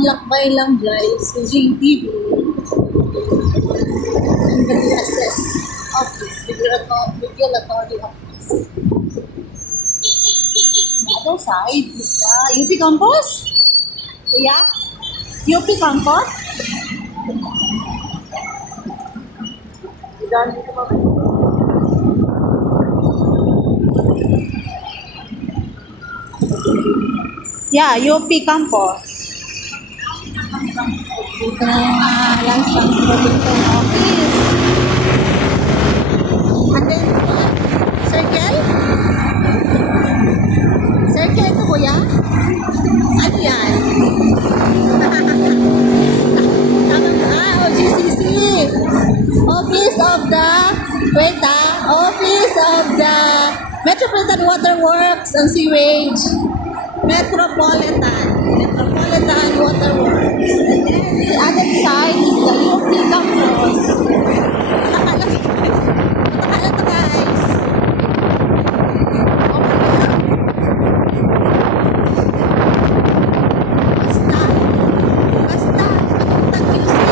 lakbay lang guys, using TV. And the DSS office, regulatory office. The other side is the UP campus. Kuya? UP campus? Yeah, UP campus. Dito na yung Lands Transportation Office. And then, circle? Circle ito, kuya? Ano yan? OGCC. Office of the, Office of the Metropolitan Water Works and Sewage. Metropolitan Water Works. And then the other side is the UP campus. Nakalat to guys. Basta, tag-usip.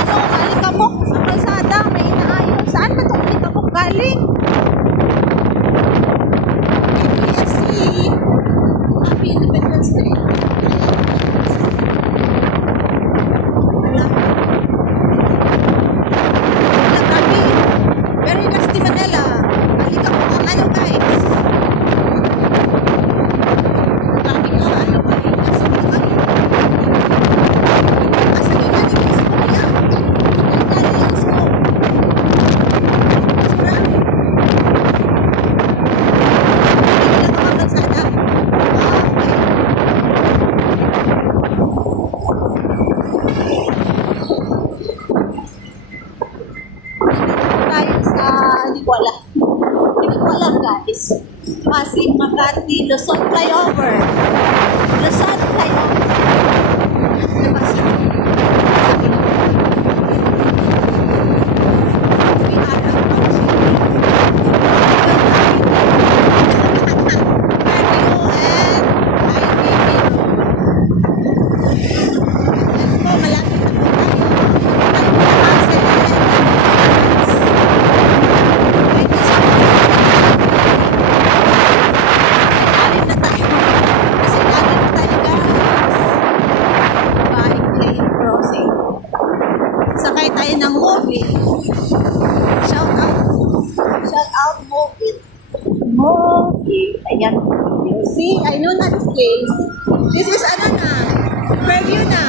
Ito alikabok sa kalsada, may inaayos. Saan ba itong alikabok galing? APSC. Happy Independence Day. Wala. Grabe. Very nasty Manila. Alikabok ang ano guys. Grabe ka, ano ba eh. Kasi ano. Asa nga ni guys ko yan. Hindi ko alam guys. Pasig, Makati, Luzon Flyover. Luzon Flyover. Diba sa sakay tayo ng movie. Shout out movie. Ayan. You see, I know na this place. This is ano na, Fairview na.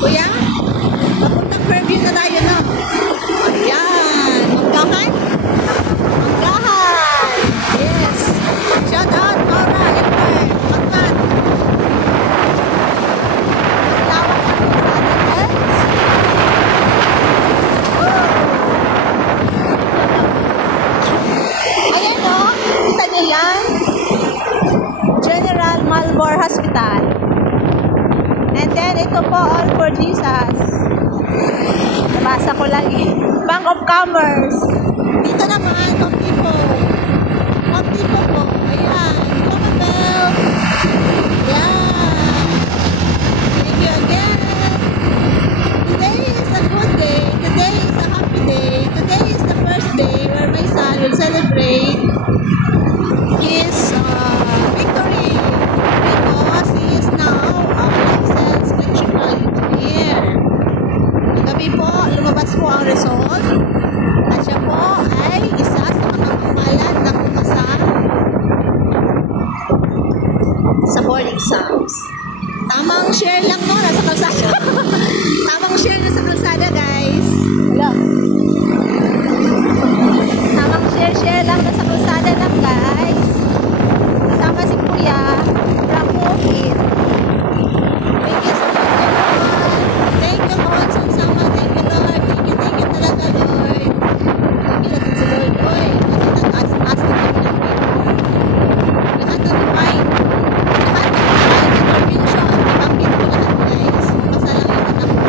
Kuya, papuntang Fairview na tayo na. Ayan. Manggahan? Yes. Shout out, Nora, Emper, Magman. Maglawak kami sa atin, ayan o, kita niyo yan? General Malbor Hospital. And then, ito po, All for Jesus. Nabasa ko lang eh. Bank of Commerce. Dito naman, Home Depot. Home Depot po. Ayan. Commonwealth. Ayan. Thank you again. Today is a good day. Today is a happy day. Today is the first day where my son will celebrate his victory because he is now a licensed electrical engineer. Kagabi po, lumabas po ang result at siya po ay isa sa mga pamalan na pumasa sa board exams. Tamang share lang no, nasa kalsada. Tamang share na sa kalsada guys. Wala. Tamang share lang na sa kalsada lang guys. Kasama si Kuya from Bukid. Thank you so much everyone. Thank you Lord. Sama. Thank you Lord. Thank you talaga Lord. Thank you natin si Lord. Oy, kasi nag-as-as na kami ng people. Lahat na divine. Lahat na divine intervention. Nabanggit ko lahat guys. Basta lang yung anak ko.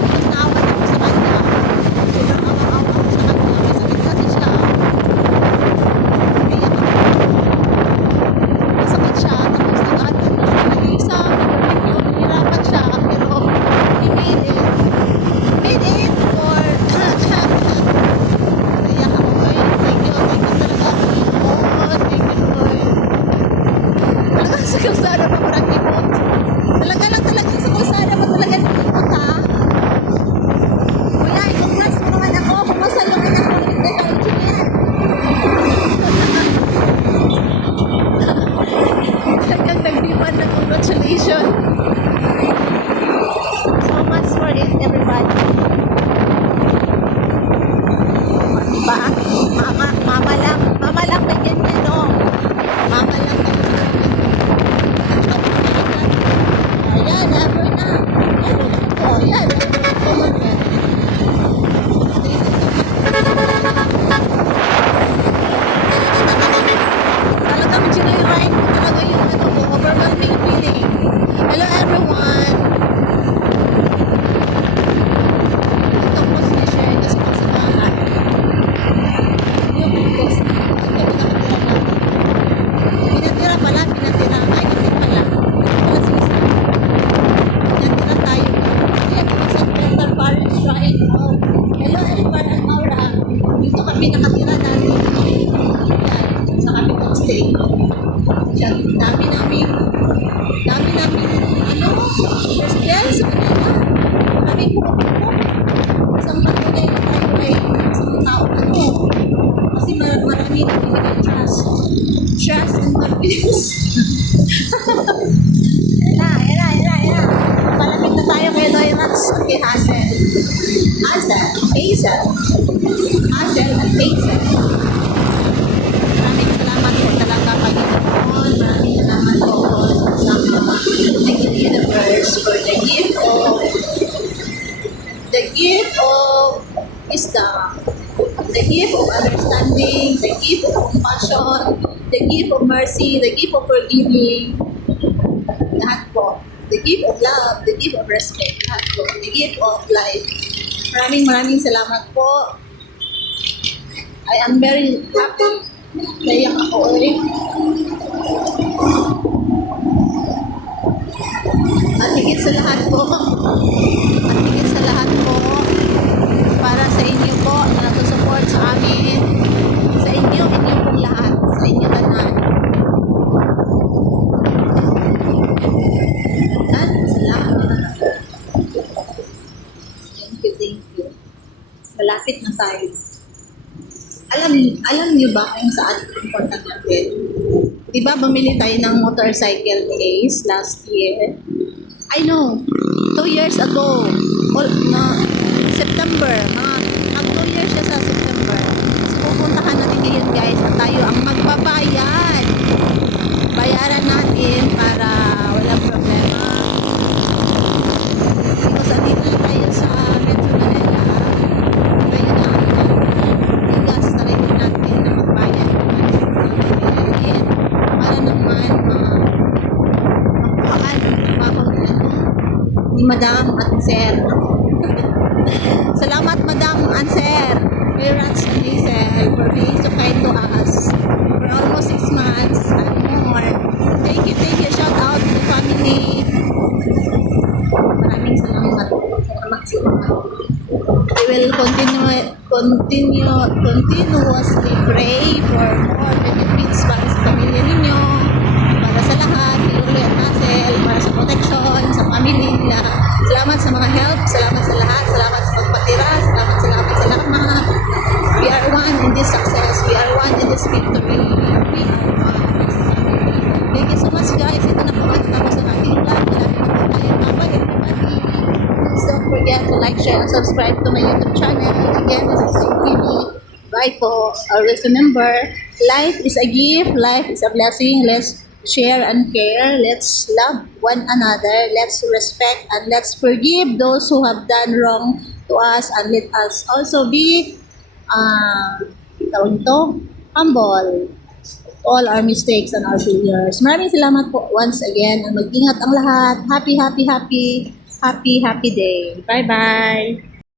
Tapos naawa Congratulations. So much for it, everybody. Diba? Mama lang may ganyan, no? Mama lang ayan, never na. Ayan, talagang joyride ko talaga yung ano ko, overwhelming feeling. Hello everyone. Ito po sinishare ko sa pasabangan. Yung post, pinatira pala, pinatira. Ay, hindi pala. Wala sisa. Pinatira tayo. Ayan po sa Center Parish Shrine. Oh. Hello everyone, I'm Maura. Dito kami nakatira dati. Yan, sa Capitol State. Yan, dami namin, ano, Christian sa kanila. Kami pumapakot. Isang patuloy na tayo ay isang tao na to. Kasi marami na trust. Trust and confidence. Yan. Malapit na tayo kay Loyrats at kay Hazel. Hazel at Hazel. Maraming salamat po talaga Panginoon. Maraming salamat po sa universe for the gift of wisdom, the gift of understanding, the gift of compassion, the gift of mercy, the gift of forgiving. Lahat po. The gift of love, the gift of respect, lahat po. The gift of life. Maraming salamat po. I am very happy. Naiyak ako ulit. At higit sa lahat po, para sa inyo po na nagsusupport sa amin, sa inyo pong lahat, sa inyo lahat. At salamat. Thank you. Malapit na tayo. Alam niyo ba kung saan important natin? Diba bumili tayo ng motorcycle ni Ace last year? I know, 2 years ago, September, mag 2 years siya sa September. So pupuntahan natin ngayon guys at tayo ang magbabayad. Bayaran natin para walang problema. Because andito na tayo sa Metro Manila. Tayo na yung gas na rin natin na magbayad. Para naman ni Madam at Sir. Salamat Madam and Sir. Parents and Hazel for being so kind to us for almost 6 months and more. Thank you. Shout out to the family. Maraming salamat. I will continuously pray for more benefits para sa pamilya ninyo, para sa lahat, Lulu at Hazel, para sa protection, sa family nila. Salamat sa mga help, salamat sa lahat, salamat sa pagpatira, salamat sa lahat. We are one in this success, we are one in this victory. We are one. Thank you so much guys. Ito na po at tapos ang ating vlog. Malapit na po tayo. Bye everybody. Please don't forget to like, share, and subscribe to my YouTube channel. Again, this is TV. Bye po. Always remember, life is a gift, life is a blessing. Let's share and care. Let's love one another. Let's respect and let's forgive those who have done wrong to us, and let us also be humble all our mistakes and our failures. Maraming salamat po once again. Mag-ingat ang lahat. Happy day. Bye-bye.